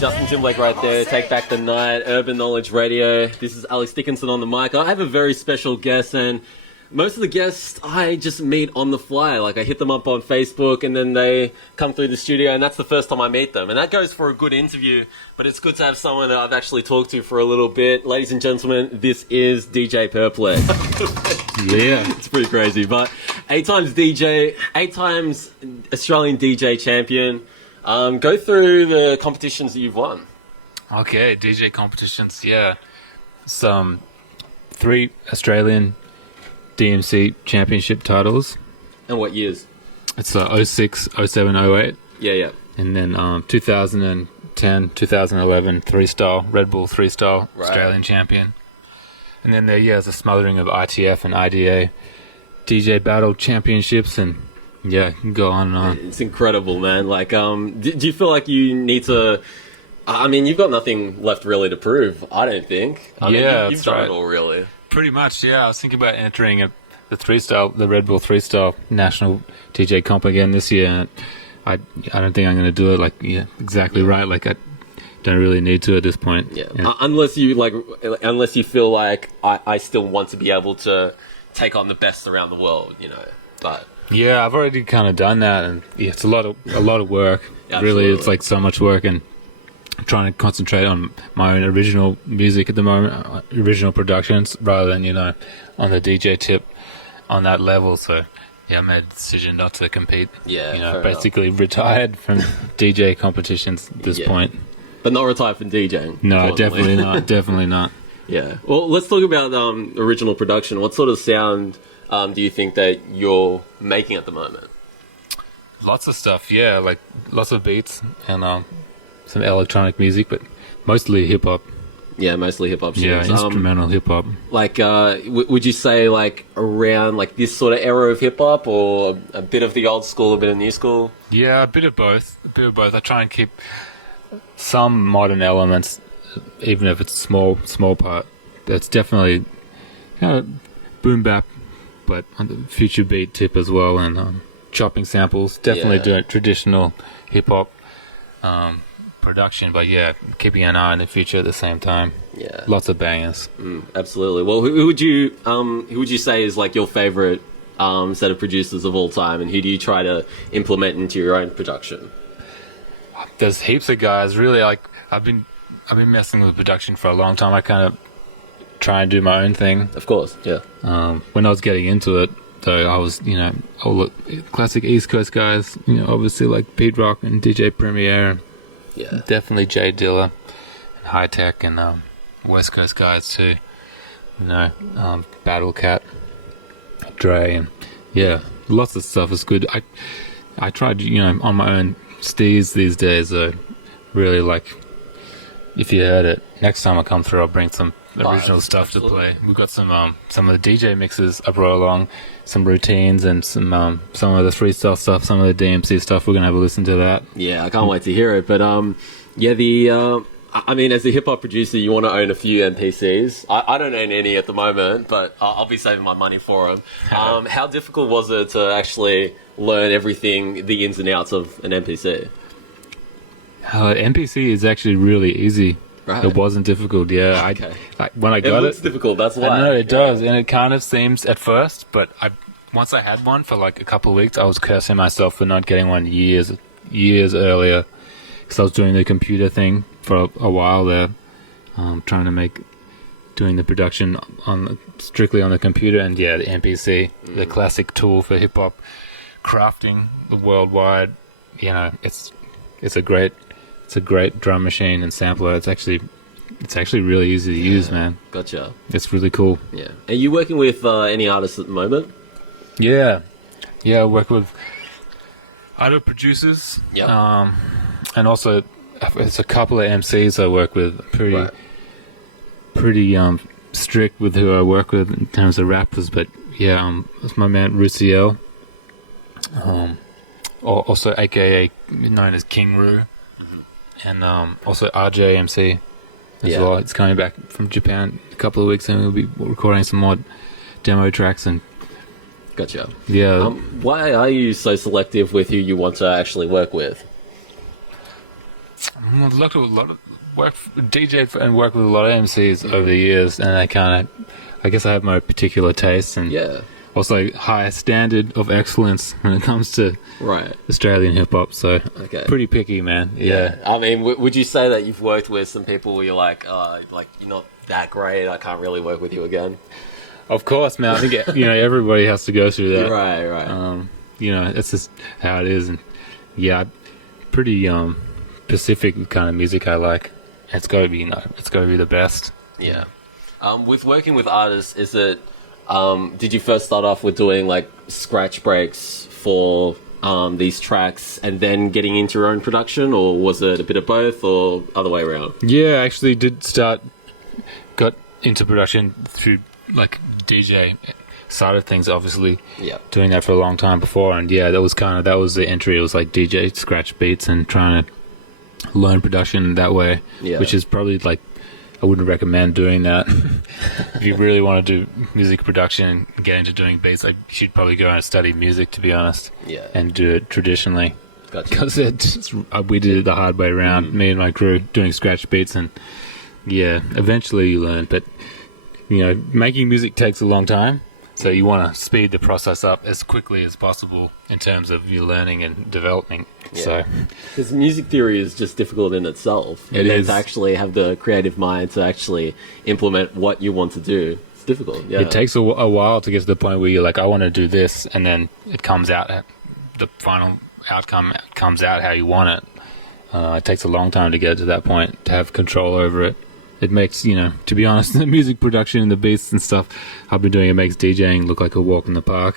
Justin Timberlake right there, Take Back the Night, Urban Knowledge Radio. This is Alex Dickinson on the mic. I have a very special guest, and most of the guests I just meet on the fly. Like, I hit them up on Facebook, and then they come through the studio, and that's the first time I meet them. And that goes for a good interview, but it's good to have someone that I've actually talked to for a little bit. Ladies and gentlemen, this is DJ Perplex. Yeah. It's pretty crazy, but 8 times DJ, 8 times Australian DJ champion. Go through the competitions that you've won. Okay, DJ competitions, yeah. Some 3 Australian DMC championship titles. And what years? It's 06, 07, 08. Yeah. And then 2010, 2011 3-star, Red Bull 3-star Australian champion. And then there's a smothering of ITF and IDA DJ battle championships, and yeah, you can go on and on. It's incredible, man. Like, do you feel like you need to... I mean, you've got nothing left really to prove, I don't think. I mean, you've done it all, really. Pretty much, yeah. I was thinking about entering the Red Bull 3-star national DJ comp again this year, and I don't think I'm going to do it. Like, yeah, exactly right. Like, I don't really need to at this point. Yeah. Unless you feel like I still want to be able to take on the best around the world, you know. But yeah, I've already kind of done that, and yeah, it's a lot of work. Absolutely. Really, it's like so much work, and I'm trying to concentrate on my own original music at the moment, original productions, rather than, you know, on the DJ tip on that level. So yeah, I made a decision not to compete. Yeah, you know, basically retired from DJ competitions at this point. But not retired from DJing. No, definitely not. Definitely not. Yeah. Well, let's talk about original production. What sort of sound do you think that you're making at the moment? Lots of stuff, yeah. Like lots of beats and some electronic music, but mostly hip hop. Yeah, mostly hip hop. Yeah, instrumental hip hop. Like, would you say like around like this sort of era of hip hop, or a bit of the old school, a bit of new school? Yeah, a bit of both. I try and keep some modern elements, even if it's a small part. That's definitely kind of boom bap, but on the future beat tip as well, and chopping samples. Definitely doing traditional hip hop production, but yeah, keeping an eye on the future at the same time. Yeah, lots of bangers. Absolutely. Well, who would you say is like your favorite set of producers of all time, and who do you try to implement into your own production? There's heaps of guys. Really, like I've been messing with production for a long time. I kind of try and do my own thing. Of course, yeah. When I was getting into it, though, I was, you know, all the classic East Coast guys, you know, obviously like Pete Rock and DJ Premier, yeah, definitely Jay Dilla, and High Tech, and West Coast guys too, you know, Battle Cat, Dre, and yeah, lots of stuff is good. I tried, you know, on my own steez these days, really, like, if you heard it, next time I come through, I'll bring some original stuff to play. We've got some of the DJ mixes I brought along, some routines, and some of the freestyle stuff, some of the DMC stuff. We're gonna have a listen to that. Yeah, I can't wait to hear it. But I mean, as a hip hop producer, you want to own a few MPCs. I don't own any at the moment, but I'll be saving my money for them. How difficult was it to actually learn everything, the ins and outs of an MPC? MPC is actually really easy. Right. It wasn't difficult, yeah. Okay. When I got it, looks difficult. That's why. I know it does, and it kind of seems at first. But once I had one for like a couple of weeks, I was cursing myself for not getting one years earlier, because I was doing the computer thing for a while there, trying to doing the production strictly on the computer, and yeah, the MPC, the classic tool for hip hop crafting worldwide. You know, it's a great drum machine and sampler. It's actually really easy to use, man. Gotcha. It's really cool. Yeah. Are you working with any artists at the moment? Yeah, I work with other producers. Yeah. And also it's a couple of MCs I work with. Pretty strict with who I work with in terms of rappers, but yeah, it's my man Rusiel. Also AKA known as King Ru. And also RJMC as well. It's coming back from Japan in a couple of weeks, and we'll be recording some more demo tracks. And gotcha. Yeah. Why are you so selective with who you want to actually work with? I've looked at a lot of DJ and worked with a lot of MCs over the years, and I guess I have my particular tastes and also high standard of excellence when it comes to Australian hip hop. So pretty picky, man. Yeah. I mean, would you say that you've worked with some people where you're like you're not that great, I can't really work with you again? Of course, man. I think everybody has to go through that. Right. That's just how it is, and pretty specific kind of music I like. It's got to be the best. Yeah. With working with artists, is it? Did you first start off with doing like scratch breaks for these tracks and then getting into your own production, or was it a bit of both, or other way around? Yeah, I actually got into production through like DJ side of things, obviously. Yeah. Doing that for a long time before, and that was the entry. It was like DJ scratch beats and trying to learn production that way, which is probably like I wouldn't recommend doing that. If you really want to do music production and get into doing beats, you should probably go and study music, to be honest, and do it traditionally. Because we did it the hard way around, me and my crew, doing scratch beats, and eventually you learn, but making music takes a long time. So you want to speed the process up as quickly as possible in terms of your learning and developing. Yeah. So, because music theory is just difficult in itself. It is. To actually have the creative mind to actually implement what you want to do. It's difficult. Yeah. It takes a while to get to the point where you're like, I want to do this, and then it comes out. The final outcome comes out how you want it. It takes a long time to get to that point, to have control over it. It makes, to be honest, the music production and the beats and stuff I've been doing, it makes DJing look like a walk in the park,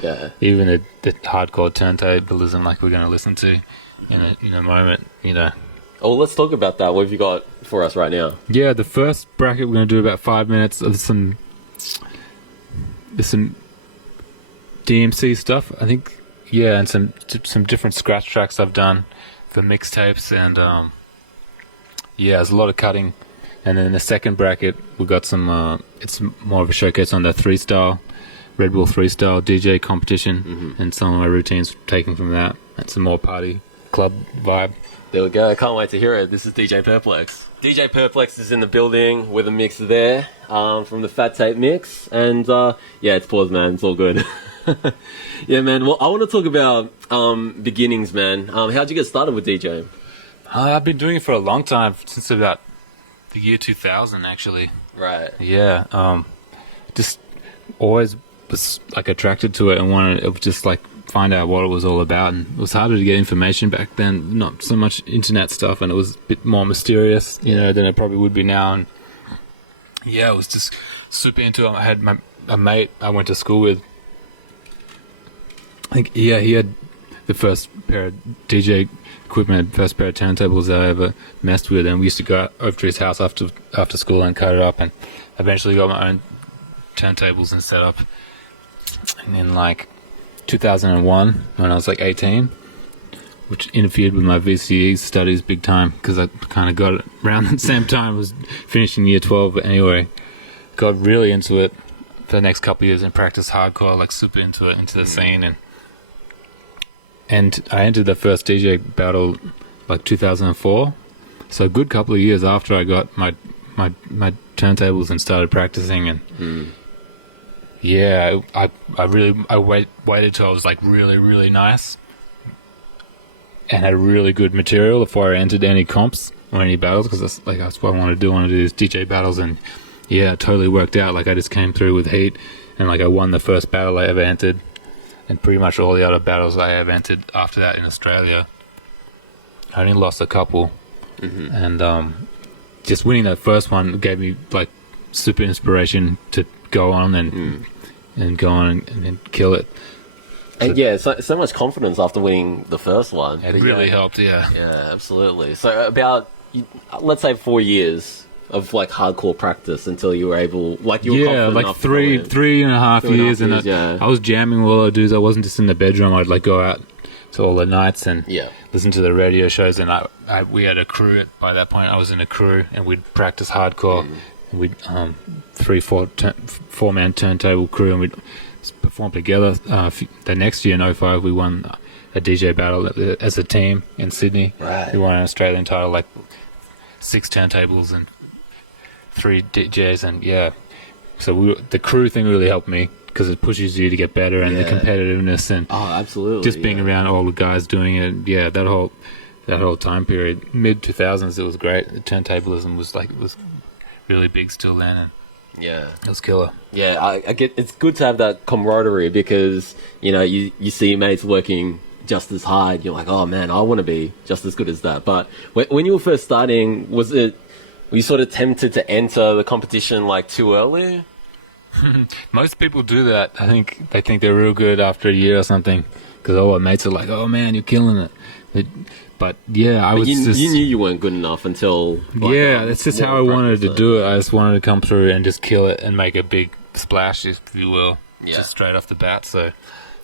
Yeah. Even the hardcore turntablism like we're going to listen to in a moment, Oh, let's talk about that. What have you got for us right now? Yeah, the first bracket we're going to do about 5 minutes of some DMC stuff, I think. Yeah, and some different scratch tracks I've done for mixtapes, and there's a lot of cutting. And then in the second bracket, we got some, it's more of a showcase on the Red Bull 3-style DJ competition, and some of my routines taken from that. And some more party club vibe. There we go. I can't wait to hear it. This is DJ Perplex. DJ Perplex is in the building with a mix there from the Fat Tape mix. And it's paused, man. It's all good. Yeah, man. Well, I want to talk about beginnings, man. How'd you get started with DJing? I've been doing it for a long time, since about the year 2000, actually. Right. Yeah. Just always was like attracted to it and wanted to just like find out what it was all about. And it was harder to get information back then, not so much internet stuff, and it was a bit more mysterious, than it probably would be now. And I was just super into it. I had a mate I went to school with. I think he had the first pair of DJ equipment, first pair of turntables that I ever messed with, and we used to go over to his house after school and cut it up, and eventually got my own turntables and set up. And in like 2001, when I was like 18, which interfered with my VCE studies big time, because I kind of got it around the same time I was finishing year 12. But anyway, got really into it for the next couple of years and practiced hardcore, like super into the scene. And I entered the first DJ battle like 2004, so a good couple of years after I got my turntables and started practicing. And I waited till I was like really, really nice and had really good material before I entered any comps or any battles, because that's what I want to do. I want to do these DJ battles, and it totally worked out. Like I just came through with heat, and like I won the first battle I ever entered. And pretty much all the other battles I have entered after that in Australia, I only lost a couple. And just winning that first one gave me like super inspiration to go on and go on and kill it. And so much confidence after winning the first one. It really helped, yeah. Yeah, absolutely. So about, let's say 4 years of like hardcore practice until you were able, like you were confident like enough three and a half years, and I was jamming with all the dudes. I wasn't just in the bedroom. I'd like go out to all the nights and listen to the radio shows, and we had a crew by that point. I was in a crew, and we'd practice hardcore. And we'd 4-man turntable crew, and we'd perform together. The next year in 05 we won a DJ battle as a team in Sydney. Right. We won an Australian title, like 6 turntables and 3 DJs, and yeah. So the crew thing really helped me because it pushes you to get better, and the competitiveness and absolutely, just being around all the guys doing it. Yeah, that whole time period, mid 2000s, it was great. The turntablism was really big still then, and it was killer. Yeah, I get. It's good to have that camaraderie because you see your mates working just as hard. You're like, oh man, I want to be just as good as that. But when you were first starting, were you sort of tempted to enter the competition like too early? Most people do that. I think they think they're real good after a year or something because all our mates are like, oh man, you're killing it. But yeah, you knew you weren't good enough until that's just how I wanted to do it. I just wanted to come through and just kill it and make a big splash, if you will, just straight off the bat. So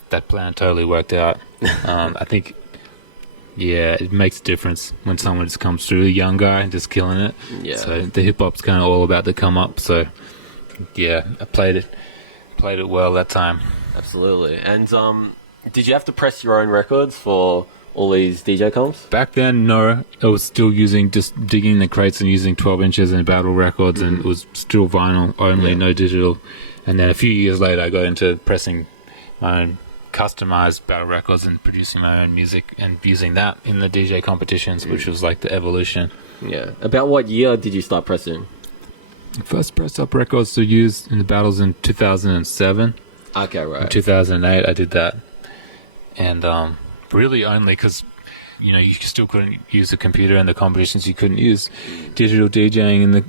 that plan totally worked out. I think it makes a difference when someone just comes through, a young guy, and just killing it. Yeah. So the hip hop's kind of all about the come up. So yeah, I played it well that time. Absolutely. And did you have to press your own records for all these DJ comps? Back then, no. I was still just digging the crates and using 12 inches and battle records, and it was still vinyl only, no digital. And then a few years later, I got into pressing my own customized battle records and producing my own music and using that in the DJ competitions, which was like the evolution. Yeah. About what year did you start pressing? First pressed up records to use in the battles in 2007. Okay, right. In 2008, I did that. And really only because, you still couldn't use a computer in the competitions. You couldn't use digital DJing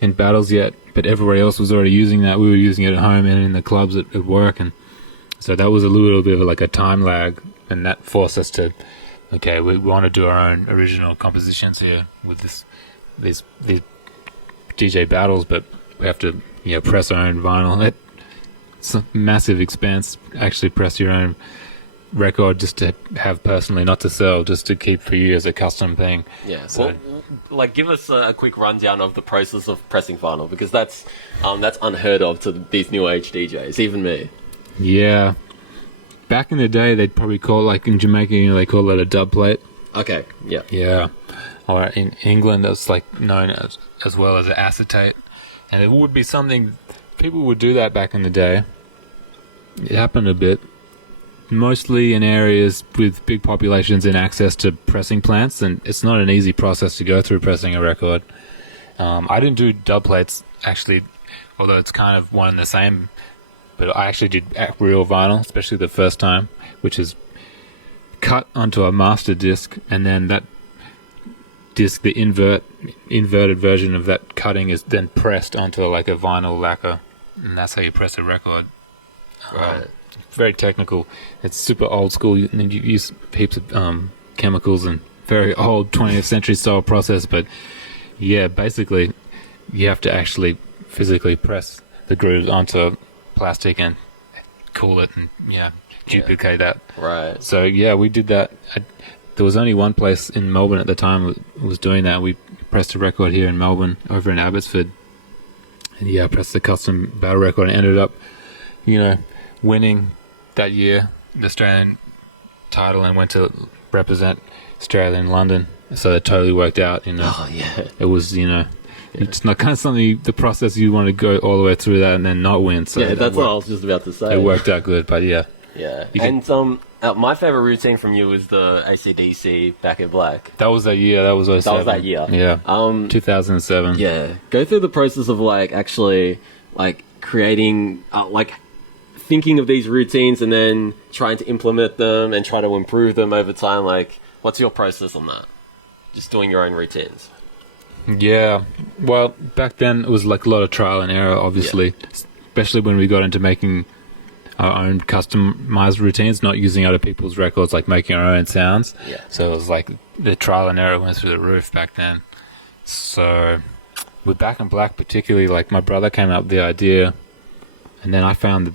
in battles yet, but everybody else was already using that. We were using it at home and in the clubs at work, and so that was a little bit of like a time lag, and that forced us to, okay, we want to do our own original compositions here with these DJ battles, but we have to press our own vinyl. It's a massive expense, actually press your own record just to have personally, not to sell, just to keep for you as a custom thing. Yeah. So, give us a quick rundown of the process of pressing vinyl, because that's unheard of to these new age DJs, even me. Yeah. Back in the day, they'd probably call, like in Jamaica, they call it a dub plate. Okay. Yeah. Yeah. Or in England, it's like known as well as an acetate, and it would be something people would do that back in the day. It happened a bit. Mostly in areas with big populations and access to pressing plants, and it's not an easy process to go through pressing a record. I didn't do dub plates, actually, although it's kind of one and the same, but I actually did real vinyl, especially the first time, which is cut onto a master disc, and then that disc, the inverted version of that cutting is then pressed onto like a vinyl lacquer, and that's how you press a record. Right. Very technical. It's super old school. You use heaps of chemicals and very old 20th century style process. But yeah, basically, you have to actually physically press the grooves onto plastic and cool it and duplicate that. Right. So yeah, we did that. There was only one place in Melbourne at the time that was doing that. We pressed a record here in Melbourne, over in Abbotsford, and I pressed the custom battle record and ended up, winning that year the Australian title and went to represent Australia in London. So it totally worked out. Oh yeah. It was it's not kind of something, the process you want to go all the way through that and then not win. So that's what I was just about to say. It worked out good, but yeah. Yeah. And my favorite routine from you was the AC/DC Back in Black. That was that year. That was 07. That was that year. Yeah. 2007. Yeah. Go through the process of actually creating thinking of these routines and then trying to implement them and try to improve them over time. What's your process on that? Just doing your own routines. Yeah. Well, back then it was a lot of trial and error, obviously, especially when we got into making our own customized routines, not using other people's records, making our own sounds. Yeah. So it was the trial and error went through the roof back then. So with Back in Black particularly, my brother came up with the idea, and then I found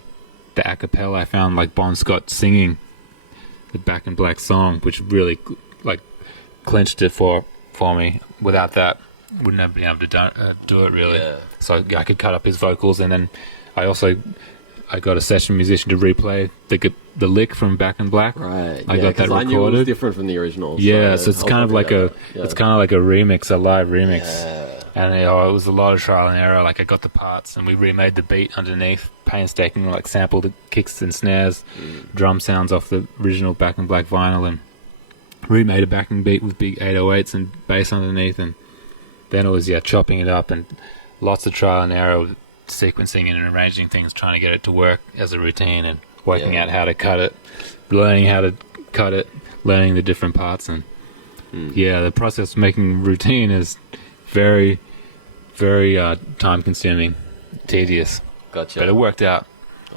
the acapella. I found Bon Scott singing the Back in Black song, which really clinched it for me. Without that, wouldn't have been able to do it really. Yeah. So I could cut up his vocals, and then I got a session musician to replay the lick from Back in Black. Right. I got that recorded. I knew it was different from the original. Yeah, so it's kind of like a remix, a live remix. Yeah. And it was a lot of trial and error. Like I got the parts, and we remade the beat underneath, painstakingly, like sampled the kicks and snares, drum sounds off the original Back in Black vinyl, and remade a backing beat with big 808s and bass underneath, and then it was chopping it up and lots of trial and error with sequencing and arranging things, trying to get it to work as a routine and working out how to cut it, learning how to cut it, learning the different parts, and the process of making routine is very, very time consuming, tedious. Gotcha. But it worked out.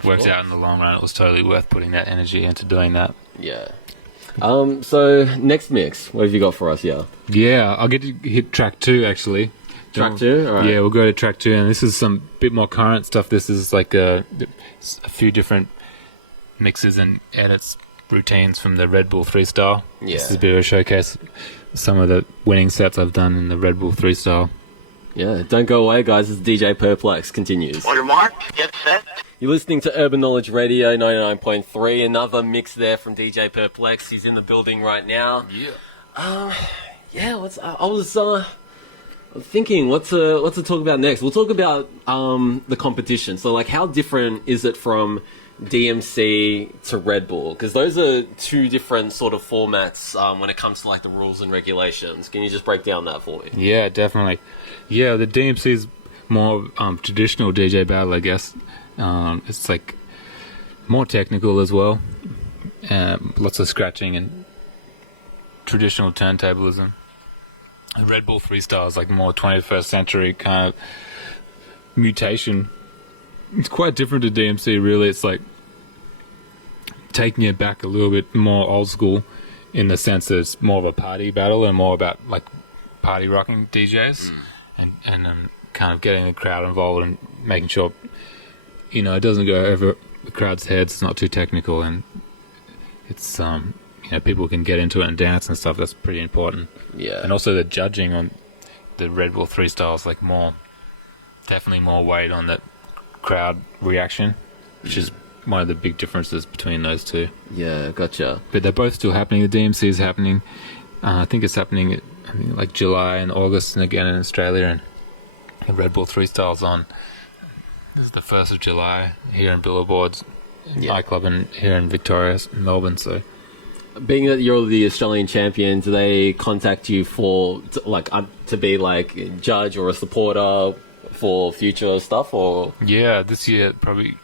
Worked out in the long run. It was totally worth putting that energy into doing that. Yeah. So next mix, what have you got for us here? Yeah, I'll get to hit track 2 actually. Track 2? All right. Yeah, we'll go to track 2, and this is some bit more current stuff. This is like a few different mixes and edits, routines from the Red Bull 3 style. Yeah. This is a bit of a showcase of some of the winning sets I've done in the Red Bull 3 style. Yeah, don't go away, guys. This is DJ Perplex continues. On your mark, get set. You're listening to Urban Knowledge Radio 99.3. Another mix there from DJ Perplex. He's in the building right now. Yeah. I was thinking what to talk about next. We'll talk about the competition. So, like, how different is it from DMC to Red Bull? Because those are two different sort of formats when it comes to like the rules and regulations. Can you just break down that for me? Yeah, definitely. Yeah, the DMC is more traditional DJ battle, I guess. It's like more technical as well. Lots of scratching and traditional turntablism. The Red Bull 3 style is like more 21st century kind of mutation. It's quite different to DMC, really. It's like taking it back a little bit more old school in the sense that it's more of a party battle and more about like party rocking DJs and kind of getting the crowd involved and making sure, you know, it doesn't go over the crowd's heads. It's not too technical, and it's you know, people can get into it and dance and stuff. That's pretty important. Yeah. And also the judging on the Red Bull 3 style is like definitely more weight on that crowd reaction, which is one of the big differences between those two. Yeah, gotcha. But they're both still happening. The DMC is happening. I think it's happening like July and August, and again in Australia. And the Red Bull 3 style's on. This is the 1st of July here in Billboard's nightclub here in Victoria, Melbourne. So, being that you're the Australian champion, do they contact you to be like a judge or a supporter for future stuff, or? Yeah, this year probably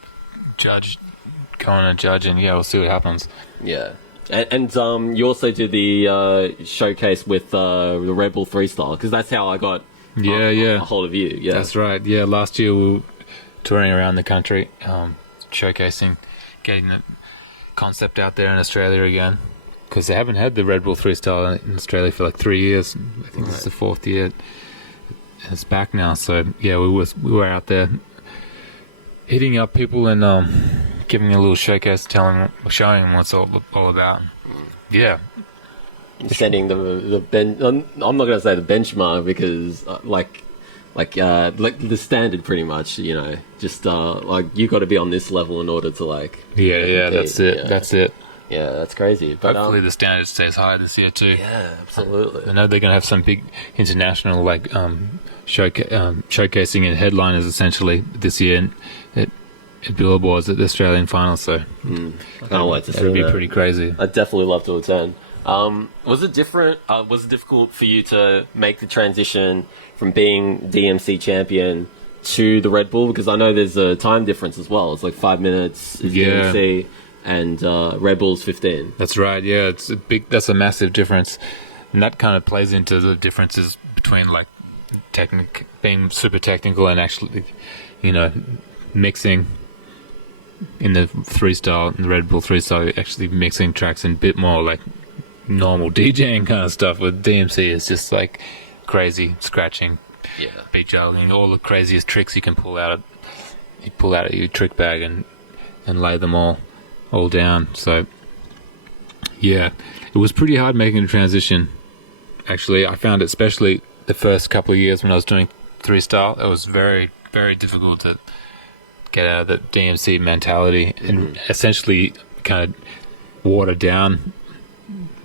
going and judge, and we'll see what happens. Yeah. And you also did the showcase with the Red Bull 3 style, because that's how I got a hold of you. Yeah, that's right. Yeah, last year we were touring around the country, showcasing, getting the concept out there in Australia again, because they haven't had the Red Bull 3 style in Australia for like 3 years. I think this is the 4th year. It's back now, so yeah, we were out there hitting up people and giving a little showcase, showing them what it's all about. Yeah, setting the I'm not gonna say the benchmark, because like the standard, pretty much. You know, just like you got to be on this level in order to like. Yeah, that's it. Yeah. That's it. Yeah, that's crazy. But hopefully the standard stays high this year too. Yeah, absolutely. I know they're going to have some big international like showcasing and headliners essentially this year at Billboard's at the Australian final. So I can't wait to see that. It'll be pretty crazy. I'd definitely love to attend. Was it different? Was it difficult for you to make the transition from being DMC champion to the Red Bull? Because I know there's a time difference as well. It's like 5 minutes is DMC. And Red Bull's 15. That's right. Yeah, that's a massive difference, and that kind of plays into the differences between like being super technical and actually, you know, mixing in the 3 style, in the Red Bull 3 style, actually mixing tracks and a bit more like normal DJing kind of stuff. With DMC, it's just like crazy scratching, beat juggling, all the craziest tricks you can pull out of your trick bag and lay them all down. So yeah, it was pretty hard making the transition. Actually, I found it, especially the first couple of years when I was doing 3 style, it was very, very difficult to get out of the DMC mentality and essentially kind of water down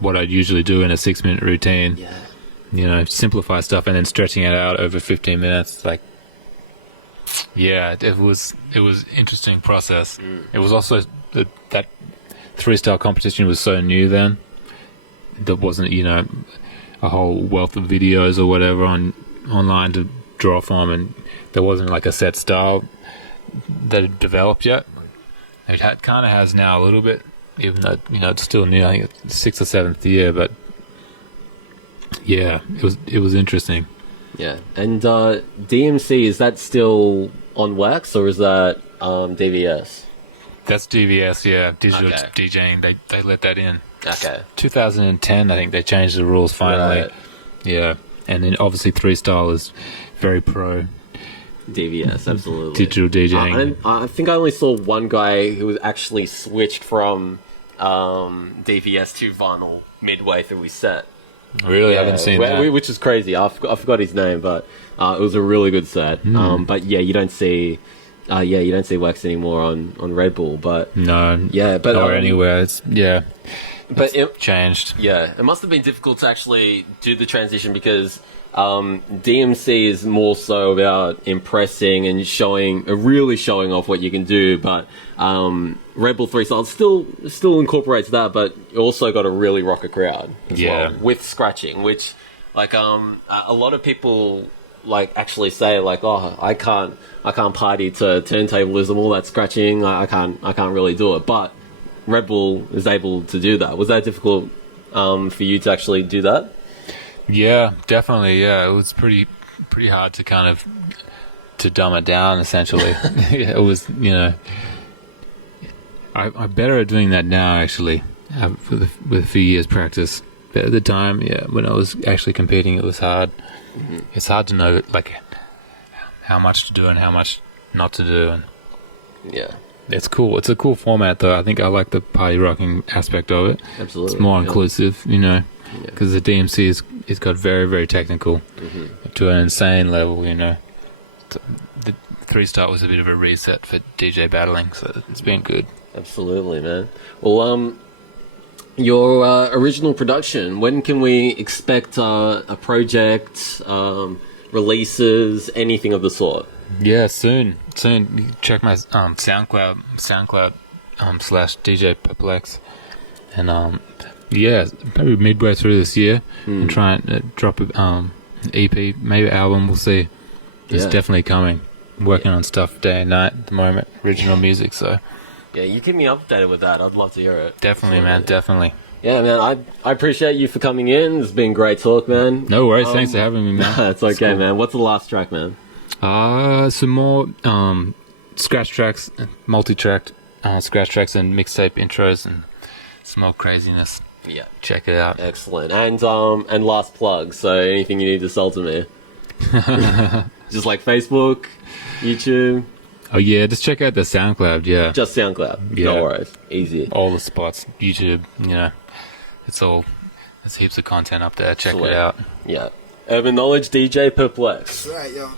what I'd usually do in a 6-minute routine. Yeah. You know, simplify stuff and then stretching it out over 15 minutes. Like, yeah, it was interesting process. It was also that freestyle competition was so new then. There wasn't, you know, a whole wealth of videos or whatever online to draw from, and there wasn't like a set style that had developed yet. It kind of has now a little bit, even though, you know, it's still new. I think it's 6th or 7th year, but yeah, it was interesting. Yeah. And DMC, is that still on wax or is that DVS? That's DVS, yeah, digital Okay. DJing. They let that in. Okay. 2010, I think they changed the rules finally. Right. Yeah, and then obviously 3Style is very pro DVS, absolutely. digital DJing. And I think I only saw one guy who was actually switched from DVS to vinyl midway through his set. Really, I haven't seen that. Which is crazy. I forgot his name, but it was a really good set. But yeah, you don't see wax anymore on Red Bull. But No, yeah, but or anywhere. It's but it changed. Yeah, it must have been difficult to actually do the transition because DMC is more so about impressing and really showing off what you can do. But Red Bull 3Style still incorporates that, but you also got to really rock a crowd as well with scratching, which like a lot of people like actually say like, oh, I can't party to turntablism, all that scratching. I can't really do it, but Red Bull is able to do that. Was that difficult for you to actually do that? Yeah, definitely. Yeah, it was pretty hard to kind of to dumb it down. Essentially, it was. You know, I'm better at doing that now. Actually, with a few years practice. But at the time, yeah, when I was actually competing, it was hard. Mm-hmm. It's hard to know like how much to do and how much not to do. And yeah. It's cool. It's a cool format, though. I think I like the party rocking aspect of it. Absolutely. It's more inclusive, you know, because the DMC is got very, very technical to an insane level, you know. The 3Style was a bit of a reset for DJ battling, so it's been good. Absolutely, man. Well, your original production, when can we expect a project, releases, anything of the sort? Yeah, soon. You can check my SoundCloud / DJ Perplex, and yeah, maybe midway through this year, and try and drop an EP, maybe album. We'll see. It's definitely coming. Working on stuff day and night at the moment, original music. So yeah, you keep me updated with that. I'd love to hear it. Definitely, man. Definitely. Yeah, man. I appreciate you for coming in. It's been great talk, man. No worries. Thanks for having me, man. It's okay, cool. Man. What's the last track, man? Some more scratch tracks, multi-tracked scratch tracks and mixtape intros and some more craziness. Yeah, check it out. Excellent. And last plug. So anything you need to sell to me? Just like Facebook, YouTube. Oh yeah, just check out the SoundCloud. Yeah, just SoundCloud. Yeah. No worries. Easy. All the spots. YouTube. You know, there's heaps of content up there. Check it out. Yeah. Urban Knowledge DJ Perplex. That's right, yo.